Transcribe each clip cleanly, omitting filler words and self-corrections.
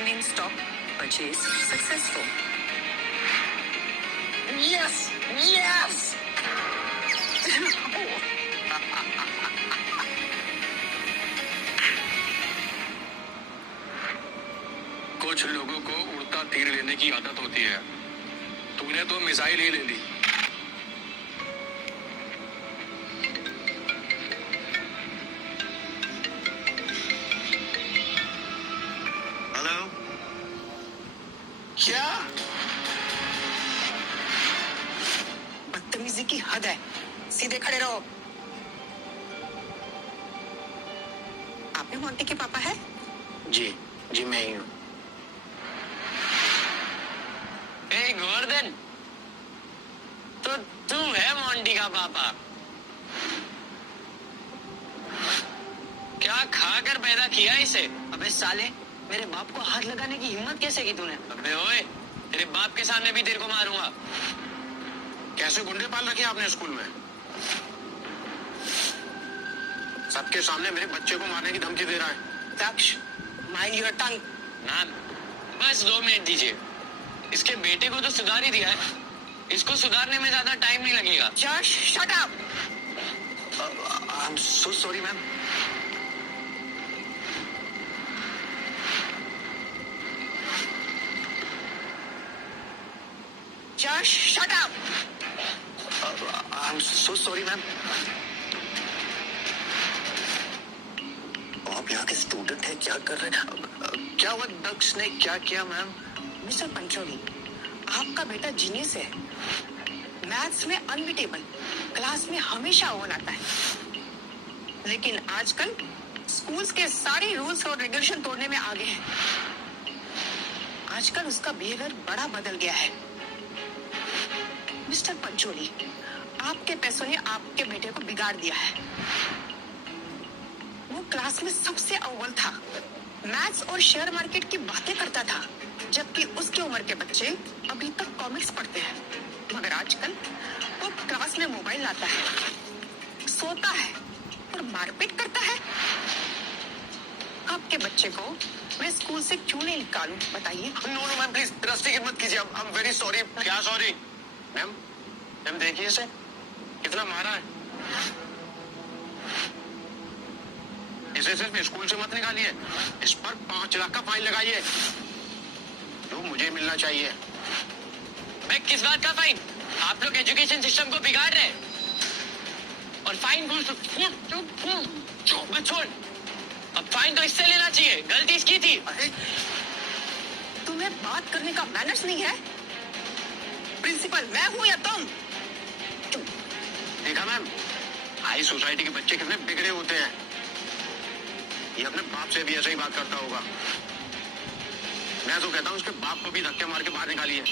Pending stock purchase successful. Yes! Yes! कुछ लोगों को उड़ता तीर लेने की आदत होती है। तूने तो मिसाइल ही ले ली। हेलो? क्या? बदतमीजी की हद है। सीधे खड़े रहो। आप ही मोंटी के पापा है? जी मैं ही हूँ। गोवर्धन, तो तू है मोंटी का पापा? क्या खाकर पैदा किया इसे? अबे साले, मेरे बाप को हाथ लगाने की हिम्मत कैसे की तूने? अबे ओए, तेरे बाप के सामने भी तेरे को मारूंगा। कैसे गुंडे पाल रखे आपने स्कूल में? सबके सामने मेरे बच्चे को मारने की धमकी दे रहा है। दक्ष, माइंड योर टंग। मैम, बस 2 मिनट दीजिए। इसके बेटे को तो सुधार ही दिया है, इसको सुधारने में ज्यादा टाइम नहीं लगेगा। जश, shut up. I am so sorry ma'am. जश, shut up. I am so sorry ma'am. आप यहाँ के स्टूडेंट हैं, क्या कर रहे हैं? क्या हुआ? दक्ष ने क्या किया मैम? मिस्टर पंचोली, आपका बेटा जीनियस है। मैथ्स में अनबीटेबल, क्लास में हमेशा अव्वल आता है। लेकिन आजकल स्कूल्स के सारे रूल्स और रेगुलेशन तोड़ने में आगे है। आजकल उसका बिहेवियर बड़ा बदल गया है। मिस्टर पंचोली, आपके पैसों ने आपके बेटे को बिगाड़ दिया है। वो क्लास में सबसे अव्वल था, मैथ्स और शेयर मार्केट की बातें करता था, जबकि उसकी उम्र के बच्चे अभी तक कॉमिक्स पढ़ते हैं। मगर आजकल वो क्लास में मोबाइल लाता है, सोता है और मारपीट करता है। आपके बच्चे को मैं स्कूल से क्यों नहीं निकालूं, बताइए? नो मैम, प्लीज रस्ते की मत कीजिए। I am very sorry. क्या सॉरी? मैम देखिए इसे कितना मारा है। इसे सिर्फ स्कूल से मत निकालिए, इस पर 5 लाख का फाइन लगाइए, जो मुझे मिलना चाहिए। मैं किस बात का फाइन? आप लोग एजुकेशन सिस्टम को बिगाड़ रहे हैं और फाइन मत छोड़। अब फाइन तो इससे लेना चाहिए, गलती इसकी थी। तुम्हें बात करने का मैनर्स नहीं है? प्रिंसिपल मैं हूं या तुम? देखा मैम, हाई सोसाइटी के बच्चे कितने बिगड़े होते हैं। ये अपने बाप से भी ऐसे ही बात करता होगा। मैं तो कहता हूँ उसके बाप को भी धक्के मार के बाहर निकालिए।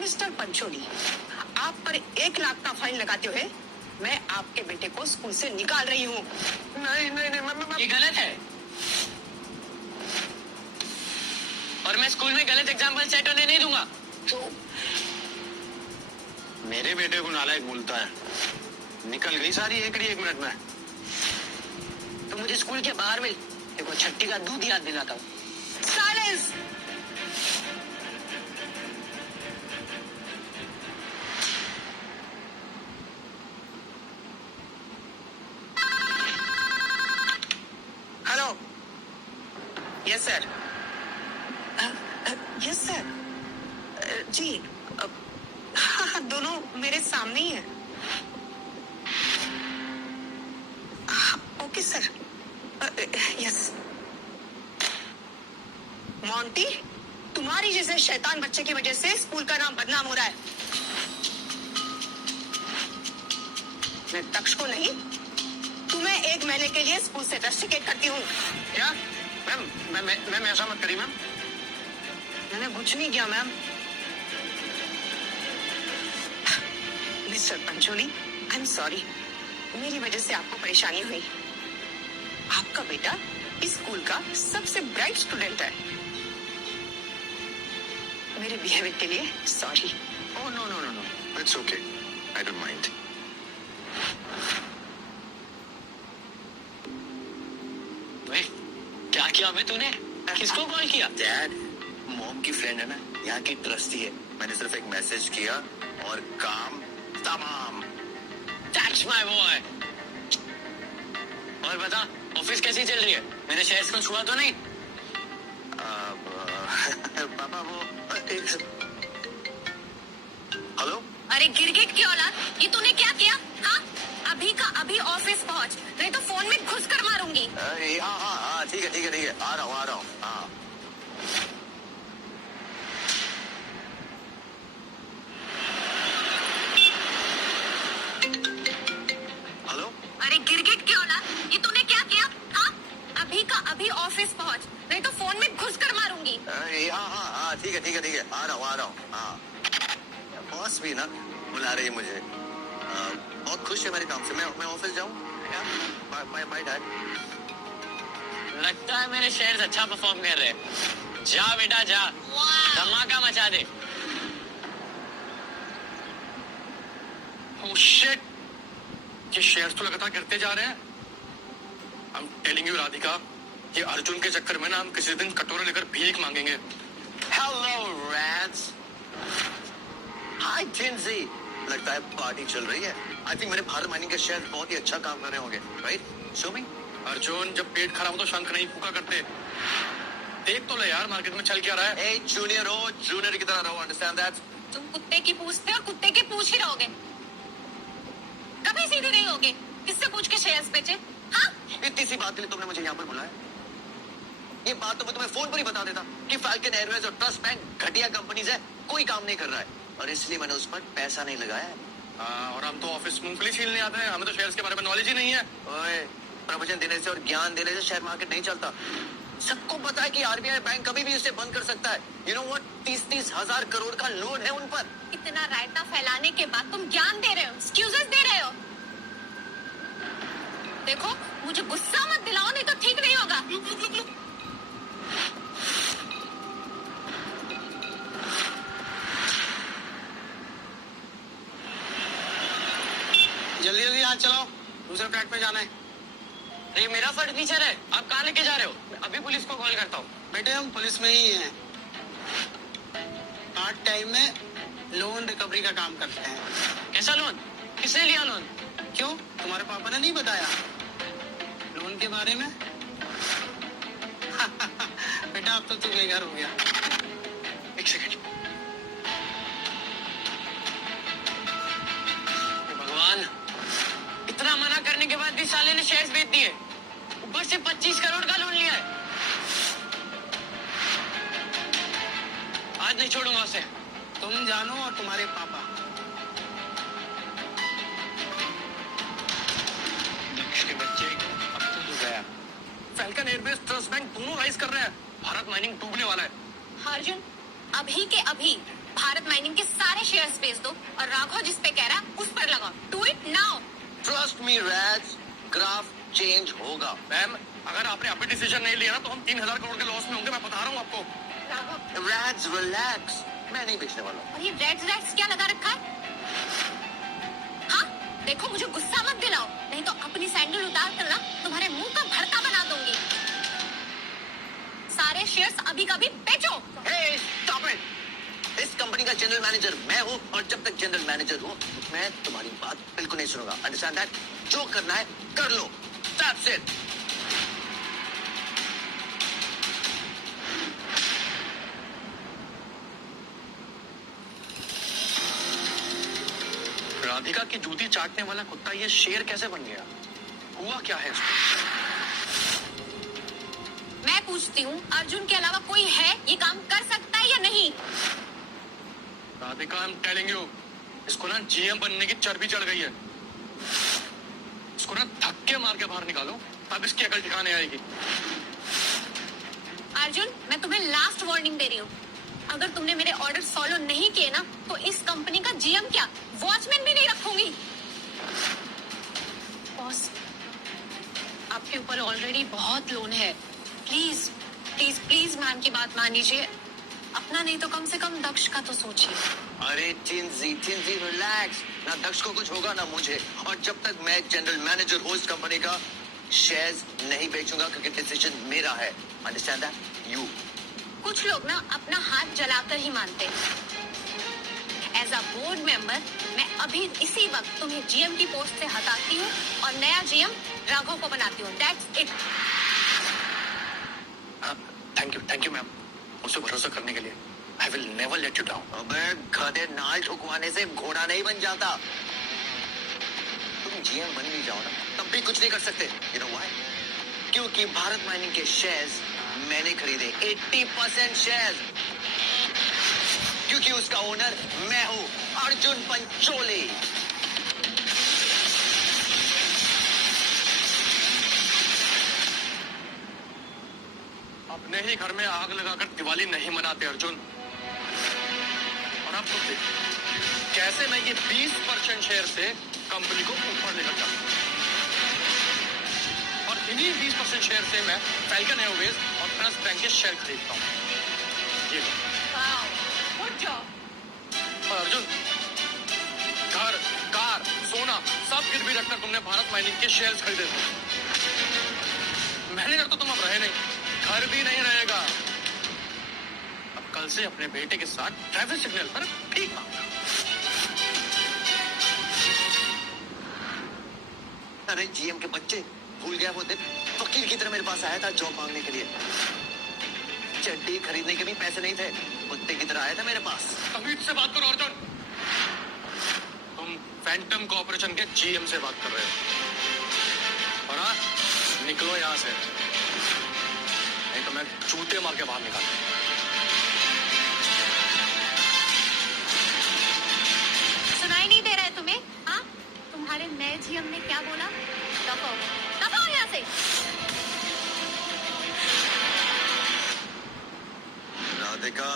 मिस्टर पंचोली, आप पर 1 लाख का फाइन लगाते हुए मैं आपके बेटे को स्कूल से निकाल रही हूँ। नहीं मैम, ये गलत है और मैं स्कूल में गलत एग्जाम्पल सेट होने नहीं दूंगा। मेरे बेटे को नालायक बोलता है। निकल गई सारी एकड़ी 1 मिनट में। तो मुझे स्कूल के बाहर मिल, देखो छट्टी का दूध याद दिलाता हूँ। Silence. Hello. Yes sir. Yes sir. जी हाँ, दोनों मेरे सामने ही है। Okay sir. यस। मोंटी, तुम्हारी जैसे शैतान बच्चे की वजह से स्कूल का नाम बदनाम हो रहा है। मैं तक्ष को नहीं, तुम्हें 1 महीने के लिए स्कूल से रस्टिकेट करती हूँ। क्या? मैम ऐसा मत करिए मैम। मैंने कुछ नहीं किया ma'am. Mister Pancholi, I am sorry, मेरी वजह से आपको परेशानी हुई। आपका बेटा इस स्कूल का सबसे ब्राइट स्टूडेंट है। मेरे बिहेवियर के लिए sorry. Oh no, it's okay, I don't mind. क्या बे तूने किसको कॉल किया? डैड, मॉम की फ्रेंड है ना, यहाँ की ट्रस्टी है। मैंने सिर्फ एक मैसेज किया और काम तमाम। That's my boy. और बता ऑफिस कैसी चल रही है? मेरे शेयर्स को छुआ तो नहीं? पापा वो हेलो। अरे गिरगिट की औलाद, ये तूने क्या किया? हाँ, अभी का अभी ऑफिस पहुंच, नहीं तो फोन में घुस कर मारूंगी। हाँ हाँ हाँ, ठीक है ठीक है ठीक है, आ रहा हूँ हाँ। हेलो। अरे गिरगिट की औलाद, ये तूने क्या किया? हाँ, अभी का अभी ऑफिस पहुंच, नहीं तो फोन में घुस कर मारूंगी। हाँ हाँ हाँ, ठीक है ठीक है ठीक है, आ रहा हूँ हाँ। बॉस भी ना बुला रही है मुझे। बहुत खुश है मेरे काम से। मैं ऑफिस जाऊँ? My dad. लगता है मेरे शेयर्स अच्छा परफॉर्म कर रहे हैं। जा बेटा जा, धमाका मचा दे। Oh shit! ये शेयर्स तो लगातार गिरते जा रहे हैं। I'm telling you राधिका, ये अर्जुन के चक्कर में ना हम किसी दिन कटोरा लेकर भीख मांगेंगे। Hello rats. हाय जिंजी। लगता है पार्टी चल रही है। आई थिंक मेरे भारत माइनिंग के शेयर बहुत ही अच्छा काम कर रहे होंगे, राइट? शो मी। अर्जुन, जब पेट खराब हो तो शंख नहीं फूका करते। देख तो ले यार मार्केट में चल क्या रहा है। ए जूनियर हो, जूनियर की तरह रहो, अंडरस्टैंड दैट? तुम कुत्ते की पूछते और कुत्ते के पूछ ही रहोगे। कभी सीधे नहीं होगे। किससे पूछ के शेयर्स बेचे? हाँ, इतनी सी बात के लिए तुमने मुझे यहाँ पर बुलाया? ये बात तो मैं तुम्हें फोन पर ही बता देता कि फाल्कन एयरवेज और ट्रस्ट बैंक घटिया कंपनीज है, कोई काम नहीं कर रहा है और इसलिए मैंने उस पर पैसा नहीं लगाया है। और हम तो ऑफिस मूंगफली छीलने आते हैं, हमें तो शेयर्स के बारे में नॉलेज ही नहीं है। ओए, प्रवचन देने से और ज्ञान देने से शेयर मार्केट नहीं चलता। सबको पता है कि आरबीआई बैंक कभी भी इसे बंद कर सकता है। You know what? 30-30 हजार करोड़ का लोन है उन पर। इतना रायता फैलाने के बाद तुम ज्ञान दे रहे हो, एक्सक्यूजेस दे रहे हो। देखो, मुझे गुस्सा मत दिलाओ, नहीं तो ठीक नहीं होगा। जल्दी जल्दी यहाँ चलाओ, दूसरे फ्लैट में जाना है। ये मेरा फर्नीचर है, आप कहाँ लेके जा रहे हो? अभी पुलिस को कॉल करता हूँ। बेटे हम पुलिस में ही हैं, पार्ट टाइम में लोन रिकवरी का काम करते हैं। कैसा लोन? किसने लिया लोन? क्यों, तुम्हारे पापा ने नहीं बताया लोन के बारे में? बेटा अब तो तू बेघर हो गया। एक सेकंड। भगवान, इतना मना करने के बाद भी साले ने शेयर्स बेच दिए, ऊपर से 25 करोड़ का लोन लिया है। आज नहीं छोड़ूंगा उसे। तुम जानो और तुम्हारे पापा। दक्ष के बच्चे, अब तो तू गया। फाल्कन एयरवेज, ट्रस्ट बैंक दोनों राइज कर रहे हैं। भारत माइनिंग डूबने वाला है। अर्जुन, अभी के अभी भारत माइनिंग के सारे शेयर्स बेच दो और राघव जिस पे कह रहा है उस पर लगाओ। Do it now. Trust me rats, graph change होगा। मैम, अगर आपने अभी डिसीजन नहीं लिया ना तो हम 3000 करोड़ के लॉस में होंगे, मैं बता रहा हूँ आपको। राघव, रैट्स रिलैक्स, मैं नहीं बेचने वाला हूँ। और ये रेड्स क्या लगा रखा है? हाँ, देखो मुझे गुस्सा मत दिलाओ, नहीं तो अपनी सैंडल उतार कर ना तुम्हारे मुंह का भरता बना दूंगी। सारे शेयर्स अभी का भी बेचो। Hey, stop it! इस कंपनी का जनरल मैनेजर मैं हूँ और जब तक जनरल मैनेजर हूँ मैं तुम्हारी बात बिल्कुल नहीं सुनूंगा। Understand that? जो करना है कर लो। That's it. राधिका की जूती चाटने वाला कुत्ता ये शेर कैसे बन गया? हुआ क्या है इसको? मैं पूछती हूँ, अर्जुन के अलावा कोई है ये काम कर सकता है या नहीं? Radhika, I am telling you, इसको ना जीएम बनने की चर्बी चढ़ गई है। इसको ना धक्के मार के बाहर निकालो, तब इसकी अकल ठिकाने आएगी। अर्जुन, मैं तुम्हें लास्ट वार्निंग दे रही हूँ, अगर तुमने मेरे ऑर्डर फॉलो नहीं किए ना तो इस कंपनी का जीएम क्या, वॉचमैन भी नहीं रखूंगी। बॉस, आपके ऊपर ऑलरेडी बहुत लोन है, प्लीज प्लीज प्लीज मैम की बात मान लीजिए। अपना नहीं तो कम से कम दक्ष का तो सोचिए। अरे चिंजी रिलैक्स। ना दक्ष को कुछ होगा ना मुझे, और जब तक मैं जनरल मैनेजर हूँ इस कंपनी का शेयर्स नहीं बेचूंगा क्योंकि डिसीजन मेरा है। Understand that? यू कुछ लोग ना अपना हाथ जलाकर ही मानते हैं। एज अ बोर्ड मेंबर मैं अभी इसी वक्त तुम्हें जीएम की पोस्ट से हटाती हूँ और नया जीएम राघव को बनाती हूँ। That's it. Thank you ma'am, मुझसे भरोसा करने के लिए। I will never let you down. अबे गधे, नाल ठुकवाने से घोड़ा नहीं बन जाता। तुम जीएम बन भी जाओ ना तब भी कुछ नहीं कर सकते। You know why? क्योंकि भारत माइनिंग के शेयर्स मैंने खरीदे 80% शेयर्स, क्योंकि उसका ओनर मैं हूं, अर्जुन पंचोली। अपने ही घर में आग लगाकर दिवाली नहीं मनाते अर्जुन। और अब तो देख कैसे मैं ये 20% शेयर से कंपनी को ऊपर लेकर जाऊं। और इन्हीं 20% शेयर से मैं फैल्कन एयरवेज और ट्रस्ट बैंक के शेयर खरीदता हूँ। ये लो। Good job. और अर्जुन, घर, कार, सोना सब गिरवी रखकर तुमने भारत माइनिंग के शेयर्स खरीदे थे। मैनेजर तो तुम अब रहे नहीं, घर भी नहीं रहेगा। अब कल से अपने बेटे के साथ ट्रैफिक सिग्नल पर ठीक मांगना। अरे जीएम के बच्चे, भूल गया वो दिन वकील की तरह मेरे पास आया था जॉब मांगने के लिए। चड्डी खरीदने के भी पैसे नहीं थे, कुत्ते की तरह आया था मेरे पास। तमीज से बात करो अर्जुन। तुम फैंटम कॉर्पोरेशन के जीएम से बात कर रहे हो। और हाँ, निकलो यहाँ से, नहीं तो मैं जूते मार के बाहर निकालूं। सुनाई नहीं दे रहा है तुम्हें? हाँ, तुम्हारे नए जीएम ने क्या बोला? दफाओ दफाओ यहाँ से। राधिका,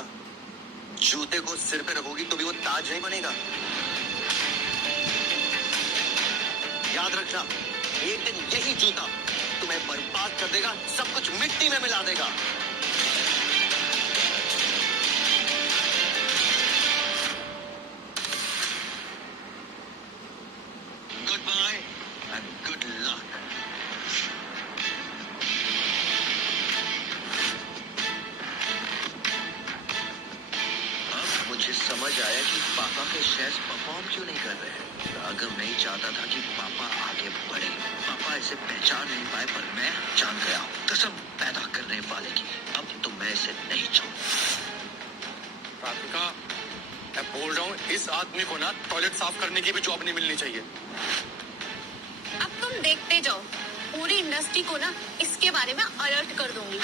जूते को सिर पे रखोगी तो भी वो ताज नहीं बनेगा। याद रखना, एक दिन यही जूता तुम्हें बर्बाद कर देगा, सब कुछ मिट्टी में मिला देगा। Goodbye and good luck. अब मुझे समझ आया कि पापा के शेयर्स परफॉर्म क्यों नहीं कर रहे हैं। राघव नहीं चाहता था कि पापा आगे बढ़े। पापा इसे पहचान नहीं पाए, पर मैं जान गया हूँ कसम पैदा करने वाले की। अब तो मैं इसे नहीं छोड़ूं। राधिका, मैं बोल रहा हूँ इस आदमी को ना टॉयलेट साफ करने की भी जॉब नहीं मिलनी चाहिए। अब तुम देखते जाओ, पूरी इंडस्ट्री को ना इसके बारे में अलर्ट कर दूंगी।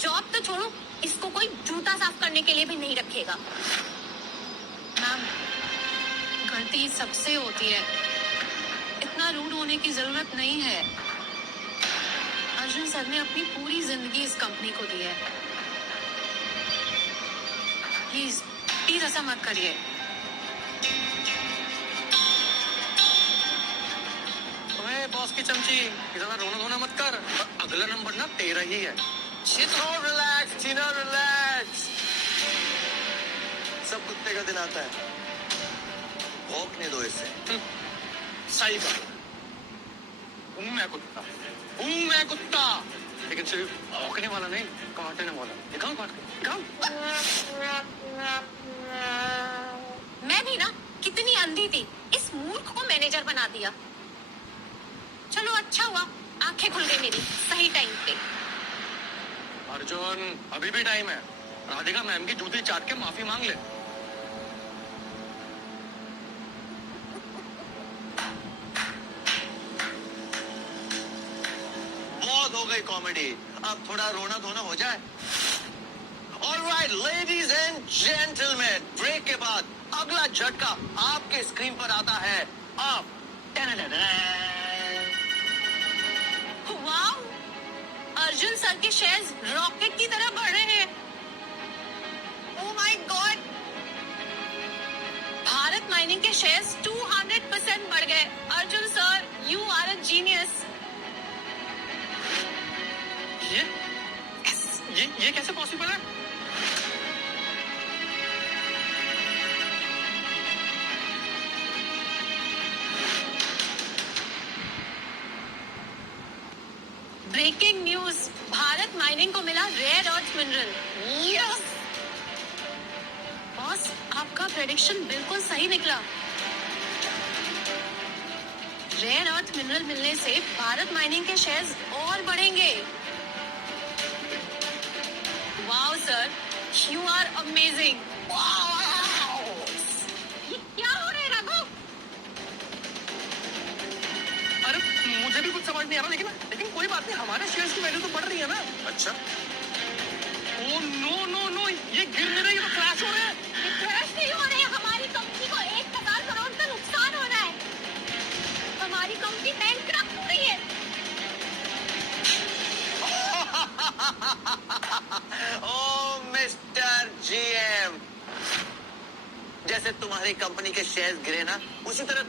जॉब तो छोड़ो, इसको कोई जूता साफ करने के लिए भी नहीं रखेगा। मैम, गलती सबसे होती है, इतना रूड होने की जरूरत नहीं है। अर्जुन सर ने अपनी पूरी जिंदगी इस कंपनी को दी है। प्लीज प्लीज ऐसा मत करिए। तुम्हें बॉस की चमची, ज्यादा रोना धोना मत कर। और अगला नंबर ना तेरा ही है। रिलैक्स टीना, रिलैक्स। सब कुत्ते का दिन आता है, भौंकने दो इसे। सही बात। हूँ मैं कुत्ता, लेकिन सिर्फ भौंकने वाला नहीं, काटने वाला। दिखाऊं काट के, दिखाऊं? मैं भी ना कितनी अंधी थी, इस मूर्ख को मैनेजर बना दिया। चलो अच्छा हुआ, आंखें खुल गई मेरी सही टाइम पे। अर्जुन, अभी भी टाइम है। राधिका मैम की जूती चाट के माफी मांग ले। बहुत हो गई कॉमेडी, अब थोड़ा रोना धोना हो जाए। Alright ladies and gentleman, break के बाद अगला झटका आपके स्क्रीन पर आता है। अब वाव, अर्जुन सर के शेयर्स रॉकेट की तरह बढ़ रहे हैं। Oh my god, Bharat mining के शेयर्स 200% बढ़ गए। Arjun sir, you are a genius. ये कैसे पॉसिबल है? ब्रेकिंग न्यूज, भारत माइनिंग को मिला rare earth mineral. Yes. Boss, आपका प्रेडिक्शन बिल्कुल सही निकला। रेयर अर्थ मिनरल मिलने से भारत माइनिंग के शेयर्स और बढ़ेंगे। Wow sir, you are amazing. ये क्या हो रहा है राघव? अरे मुझे भी कुछ समझ नहीं आ रहा, लेकिन कोई बात नहीं, हमारे शेयर्स की वैल्यू तो बढ़ रही है ना। अच्छा। ओ नो नो नो, ये गिर नहीं रही, ये तो क्रैश हो रहे हैं। ये क्रैश नहीं हो रहे हैं, हमारी कंपनी को 1000 करोड़ का नुकसान हो रहा है। हमारी कंपनी बैंकक्रप्ट हो रही है। ओ मिस्टर जीएम, जैसे तुम्हारी कंपनी के शेयर्स गिरे ना, उसी तरह